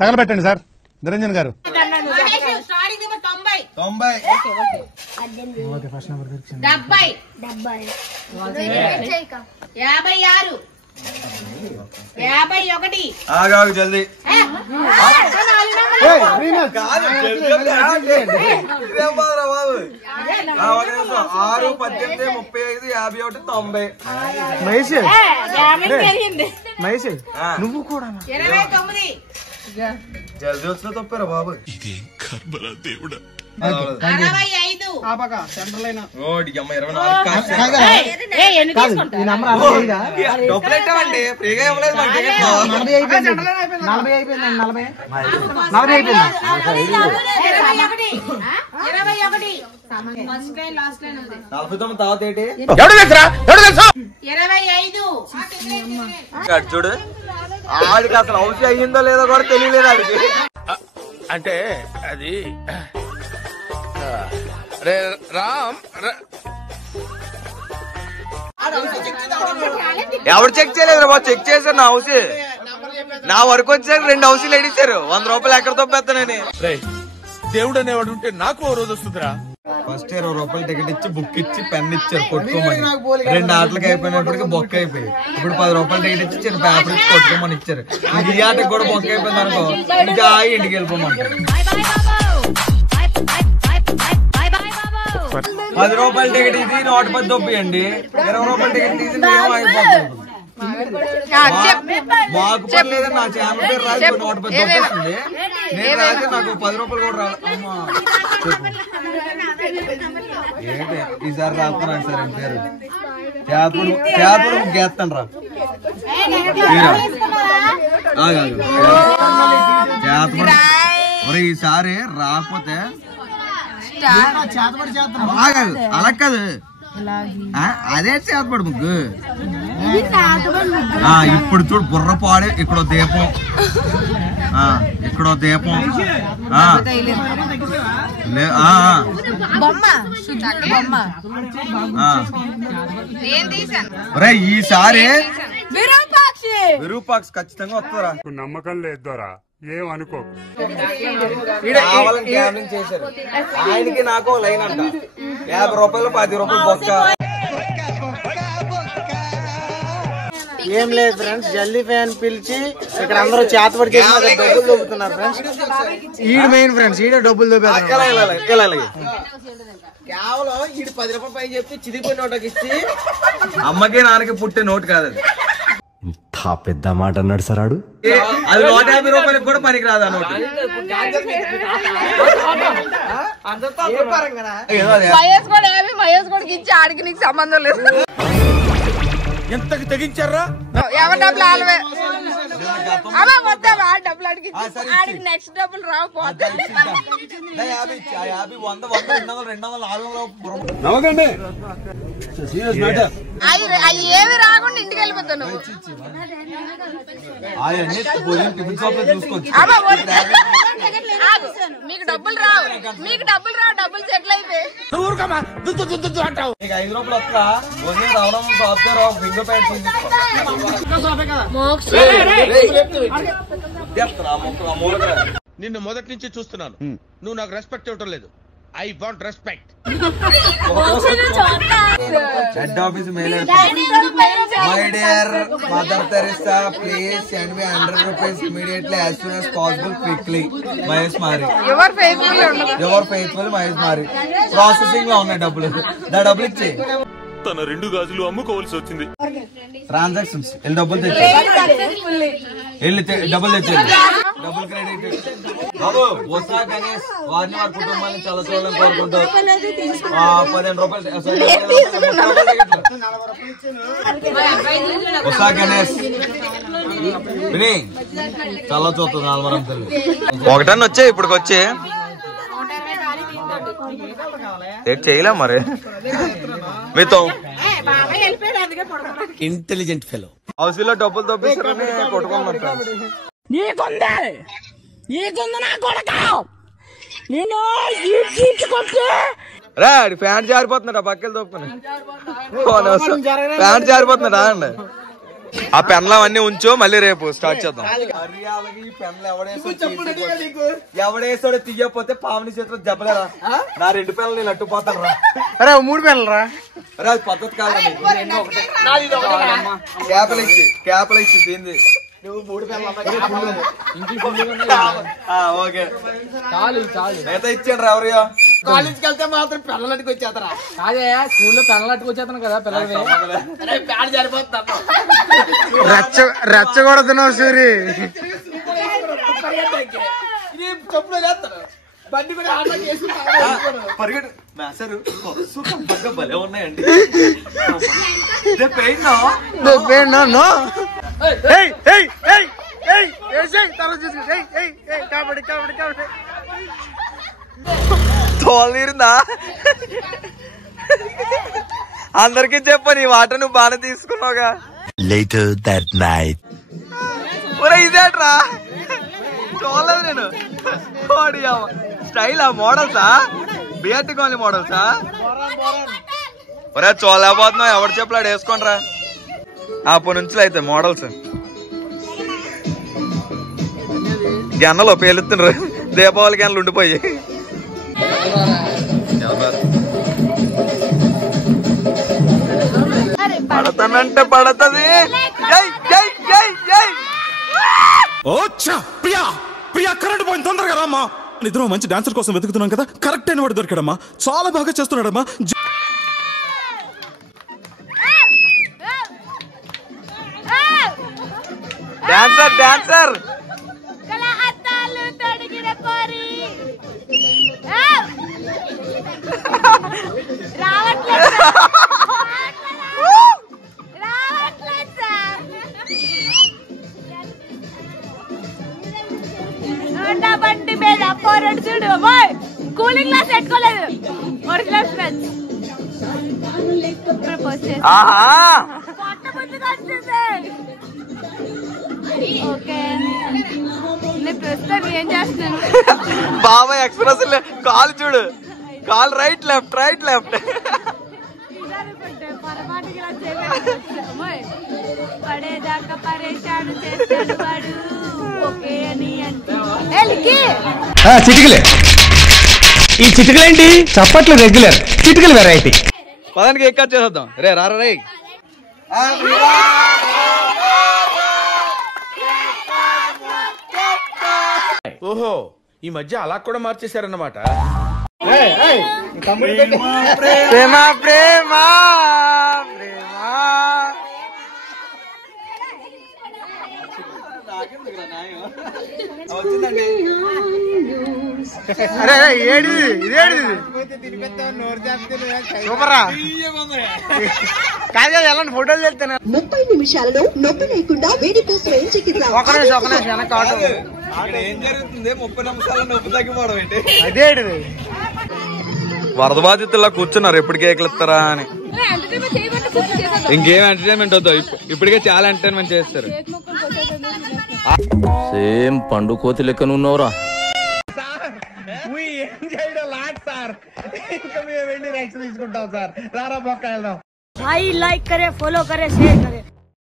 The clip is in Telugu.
తగలబెట్టండి సార్ నిరంజన్ గారు. 90 ఫస్ట్ నెంబర్ 70 56 51 ఆగాగు జల్దీ 6 18 35 51 90 మహేష్ నువ్వు కూడా 29 జల్దీ వచ్చిన తప్పారా బాబు. 65 ఓడి అమ్మ 24 డబ్బులు ఎట్టామండి ఫ్రీగా ఇవ్వలేదు మాకు టికెట్. 40 అయిపోయింది 40 అయిపోయిందండి 40 అయిపోయింది 49 తర్వాత ఏంటి 25 చూడు ఆడికి అసలు హౌస్ అయ్యిందో లేదో కూడా తెలియలేదు ఆడికి. అంటే అది రామ్ ఎవరు చెక్ చేయలేదు బాబు, చెక్ చేశారు నా హౌస్. నా వరకు వచ్చారు 2 హౌసీలు ఎడిచారు. 100 రూపాయలు ఎక్కడ తప్పెత్తానని. దేవుడు అనేవాడు ఉంటే నాకు ఓ రోజు వస్తుందిరా. ఫస్ట్ 20 రూపాయలు టికెట్ ఇచ్చి బుక్ ఇచ్చి పెన్ ఇచ్చారు కొట్టుకోమని. 2 ఆటలకి అయిపోయినప్పటికి బొక్క అయిపోయి. ఇప్పుడు 10 రూపాయలు టికెట్ ఇచ్చి పేపర్ ఇచ్చి కొట్టుకోమని ఇచ్చారు. ఇది ఈ ఆటకి కూడా బొక్క అయిపోయింది అనుకో, ఇంకా ఇంటికి వెళ్ళిపోమంటారు. 10 రూపాయల టికెట్ ఇది 110 దొబ్బియండి. 20 రూపాయల టికెట్ తీసి మేము అయిపోతుంది. మాకు పని లేదని నా ఛానల్ పేరు రాసి 110 దొబ్బేస్తుంది. నేను రాసి నాకు 10 రూపాయలు కూడా రాదు. అమ్మా ఏంటి ఈసారి రాస్తున్నాను సార్ ఏం పేరు చేపడు గేస్తాను రా చేపడు. మరి ఈసారి రాకపోతే అలా కాదు, అదే చేతపడు ముగ్గు. ఇప్పుడు చూడు బుర్రపాడు, ఇక్కడో దీపం, ఇక్కడో దీపం. ఈసారి విరూపాక్షి ఖచ్చితంగా వస్తారా? నమ్మకం లేదురా ఏమనుకో. కావాలని క్యాబింగ్ చేశారు. ఆయనకి నాకు లైన్ అంట 50 రూపాయలు 10 రూపాయలు బొక్క. ఏం లేదు ఫ్రెండ్స్, జల్దీ ఫ్యాన్ పిలిచి ఇక్కడ అందరూ చేతపడి చేసి డబ్బులు దొబ్బుతున్నారు ఫ్రెండ్స్. ఈడు మెయిన్ ఫ్రెండ్స్, ఈడ డబ్బులు దొబ్బేస్తారు. కేవలం ఈడు 10 రూపాయలు పై చెప్తే చిరిగిపోయిన నోటకి ఇచ్చి అమ్మకి నాన్నకి పుట్టే నోటు కాదు అది. పెద్ద మాట అన్నాడు సార్ ఆడు. అది 150 రూపాయలకు కూడా పనికి రాదు ఆ నోటు. మహేష్ కూడా ఇచ్చి ఆడికి నీకు సంబంధం లేదు. ఎంతకు తెగించారా? ఎవరి డబ్బులు ఆలవే అలా వద్దావా? డబ్బులు అడిగి ఆడికి నెక్స్ట్ డబ్బులు రాకపోతే అవి ఏమి రాకుండా ఇంటికి వెళ్ళిపోతాను. మీకు డబ్బులు రావు, మీకు డబ్బులు రావు, డబ్బులు సెటిల్ అయిపోయి 5 రూపాయలు వస్తా రావడం సాఫ్ట్వేర్ బింగో ప్యాడ్. నిన్ను మొదటి నుంచి చూస్తున్నాను, నువ్వు నాకు రెస్పెక్ట్ ఇవ్వటం లేదు. I want respect. Head office mail my dear mother Teresa please send me 100 rupees immediately as soon as possible quickly Mahesh మారి. ఎవర్ ఫెయిత్ఫుల్ మహేష్ మారి. ప్రాసెసింగ్ లో ఉన్నాయి డబ్బులు, డబ్బులు ఇచ్చి తన 2 గాజులు అమ్ముకోవాల్సి వచ్చింది. ట్రాన్సాక్షన్స్ వెళ్ళి డబ్బులు తెచ్చి వెళ్ళి డబ్బులు తెచ్చేది. డబ్బులు క్రెడిట్ బాబు వస్తా గణేష్ వారిని వారి కుటుంబాన్ని చాలా చూడాలని కోరుకుంటూ 15 రూపాయలు వస్తా గణేష్ విని చాలా చూస్తుంది 4 తల్లి. 1 వచ్చే ఇప్పటికి వచ్చి చేయలేం మరి మీతో. ఇంటెలిజెంట్ ఫెలో హౌసీలో డబ్బులు తప్పిస్తారని కొట్టుకోమంటారు. ఫ్యాన్ జారిపోతున్నాడు పక్కలు తప్పుకుని. ఫ్యాన్ జారిపోతున్నాడా అండి? ఆ పెన్లు అవన్నీ ఉంచు, మళ్ళీ రేపు స్టార్ట్ చేద్దాం. ఈ పెన్లు ఎవడేసాడో తీయకపోతే పాముని చేతిలో దెబ్బలేరా. నా 2 పెన్లు నేను అట్టుపోతాను రా. అరే 3 పెన్లు రా. అరే అది పద్ధతి కాదు. క్యాపలు ఇచ్చి దీన్ని ఓకే నేత ఇచ్చాను రా. ఎవరియో కాలేజీకి వెళ్తే మాత్రం పిల్లలకి వచ్చేస్తారా? అదే స్కూల్లో పిల్లలకి వచ్చేస్తాను కదా పిల్లలు. రెచ్చగొడుతున్నావు సూరి. బండి కూడా పరిగెడు భలే ఉన్నాయండి. తోలిరిందా? అందరికి చెప్పు నీ వాట నువ్వు బాగా తీసుకున్నావుగా. ఒరే ఇదేట్రా చూడలేదు నేను. స్టైల్ మోడల్సా? బియర్టీ కాలనీ మోడల్సా? ఒరే చూడలేకపోతున్నావు. ఎవరు చెప్పలాడు వేసుకోండిరా. అప్పటి నుంచి అయితే మోడల్స్ గన్నలో పేలుతున్నారు. దీపావళి గన్నలు ఉండిపోయి పడతానంటే పడతది. ప్రియా కరెంట్ పోయింది, తొందరగా రామ్మా. నిద్ర మంచి డాన్సర్ కోసం వెతుకుతున్నాం కదా, కరెక్ట్ అయిన వాడు దొరికాడమ్మా. చాలా బాగా చేస్తున్నాడమ్మా. డాన్సర్ డాన్సర్ బండి మీద పోరాడు చూడు. కూలింగ్ గ్లాస్ పెట్టుకోలేదు. ఒరిజినల్ ఫ్రెండ్స్ ఓకే నేను ప్రస్తుతం ఏం చేస్తున్నాను? బాబాయ్ ఎక్స్ప్రెస్ కాల్ చూడు. Call right left right left. పడేదాకా పరేషాను చేస్తాడు వాడు. ఓకే అని చిటికలే. ఈ చిటికలేంటి? చప్పట్లు రెగ్యులర్, చిటికలు వెరైటీ. పదానికి ఎక్కడ చేసేద్దాం. రే రా రే. ఓహో ఈ మధ్య అలా కూడా మార్చేశారన్నమాట. ప్రేమ ప్రేమ వచ్చిందండి. అరే ఏడిది ఇదేడిది సూపరా కాదు ఎలాంటి ఫోటోలు వెళ్తాను. 30 నిమిషాలలో నొప్పి లేకుండా వేడితో స్వయం చికిత్స. ఒక నిమిషం వెనక ఆటో. ఏం జరుగుతుంది? 30 నిమిషాల్లో నొప్పి తగ్గిపోవడం ఏంటి? అదేడిది వరద బాధితుల్లా కూర్చున్నారు ఎప్పుడు కేకులు ఇస్తారా అని. ఇంకేం ఎంటర్టైన్మెంట్ వద్దు. ఇప్పటికే చాలా ఎంటర్టైన్మెంట్ చేస్తారు. సేమ్ పండు కోతి లెక్కన ఉన్నవరా. ఏం చేయడం లాట్ సార్. ఇంకా మేము వెళ్ళి నెక్స్ట్ తీసుకుంటాం సార్. రారా పక్క వెళ్దాం. लाइक करे, फॉलो करे, शेयर करे.